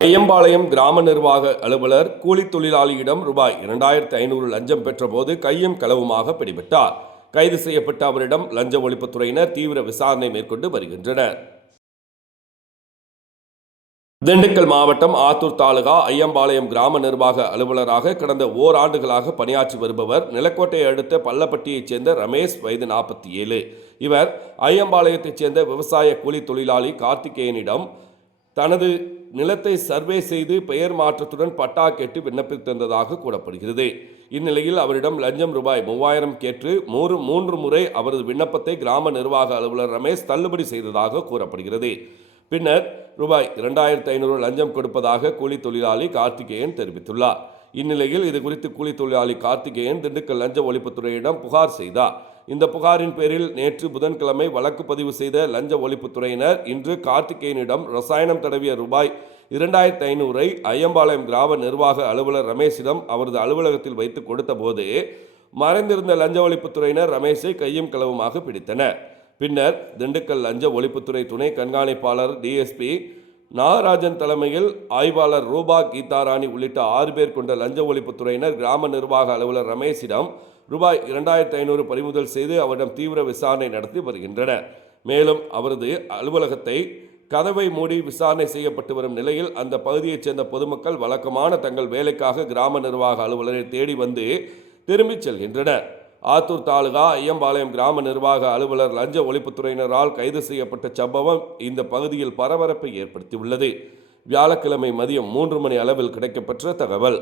ஐயம்பாளையம் கிராம நிர்வாக அலுவலர் கூலி தொழிலாளியிடம் ரூபாய் 2500 லஞ்சம் பெற்றபோது கையும் களவுமாக பிடிபட்டார். கைது செய்யப்பட்ட அவரிடம் லஞ்ச ஒழிப்புத்துறையினர் தீவிர விசாரணை மேற்கொண்டு வருகின்றனர். திண்டுக்கல் மாவட்டம் ஆத்தூர் தாலுகா ஐயம்பாளையம் கிராம நிர்வாக அலுவலராக கடந்த ஓராண்டுகளாக பணியாற்றி வருபவர் நிலக்கோட்டையை அடுத்த பள்ளப்பட்டியைச் சேர்ந்த ரமேஷ், வயது 47. இவர் ஐயம்பாளையத்தைச் சேர்ந்த விவசாய கூலி தொழிலாளி கார்த்திகேயனிடம் தனது நிலத்தை சர்வே செய்து பெயர் மாற்றத்துடன் பட்டா கேட்டு விண்ணப்பித்திருந்ததாக கூறப்படுகிறது. இந்நிலையில் அவரிடம் லஞ்சம் ரூபாய் 3000 கேட்டு 3 முறை அவரது விண்ணப்பத்தை கிராம நிர்வாக அலுவலர் ரமேஷ் தள்ளுபடி செய்ததாக கூறப்படுகிறது. பின்னர் ரூபாய் 2500 லஞ்சம் கொடுப்பதாக கூலி தொழிலாளி கார்த்திகேயன் தெரிவித்துள்ளார். இந்நிலையில் இதுகுறித்து கூலி தொழிலாளி கார்த்திகேயன் திண்டுக்கல் லஞ்ச ஒழிப்புத்துறையிடம் புகார் செய்தார். இந்த புகாரின் பேரில் நேற்று புதன்கிழமை வழக்கு பதிவு செய்த லஞ்ச ஒழிப்புத்துறையினர் இன்று கார்த்திகேயனிடம் ரசாயனம் தடவிய ரூபாய் 2500 ஐயம்பாளையம் கிராம நிர்வாக அலுவலர் ரமேஷிடம் அவரது அலுவலகத்தில் வைத்து கொடுத்த போது மறைந்திருந்த லஞ்ச ஒழிப்புத்துறையினர் ரமேஷை கையும் களவுமாக பிடித்தனர். பின்னர் திண்டுக்கல் லஞ்ச ஒழிப்புத்துறை துணை கண்காணிப்பாளர் டிஎஸ்பி நாகராஜன் தலைமையில் ஆய்வாளர் ரூபா, கீதாராணி உள்ளிட்ட 6 பேர் கொண்ட லஞ்ச ஒழிப்புத்துறையினர் கிராம நிர்வாக அலுவலர் ரமேஷிடம் ரூபாய் 2500 பறிமுதல் செய்து அவரிடம் தீவிர விசாரணை நடத்தி வருகின்றனர். மேலும் அவரது அலுவலகத்தை கதவை மூடி விசாரணை செய்யப்பட்டு வரும் நிலையில் அந்த பகுதியைச் சேர்ந்த பொதுமக்கள் வழக்கமான தங்கள் வேலைக்காக கிராம நிர்வாக அலுவலரை தேடி வந்து திரும்பிச் செல்கின்றனர். ஆத்தூர் தாலுகா ஐயம்பாளையம் கிராம நிர்வாக அலுவலர் லஞ்ச ஒழிப்புத்துறையினரால் கைது செய்யப்பட்ட சம்பவம் இந்த பகுதியில் பரபரப்பை ஏற்படுத்தியுள்ளது. வியாழக்கிழமை மதியம் 3 மணி அளவில் கிடைக்கப்பெற்ற தகவல்.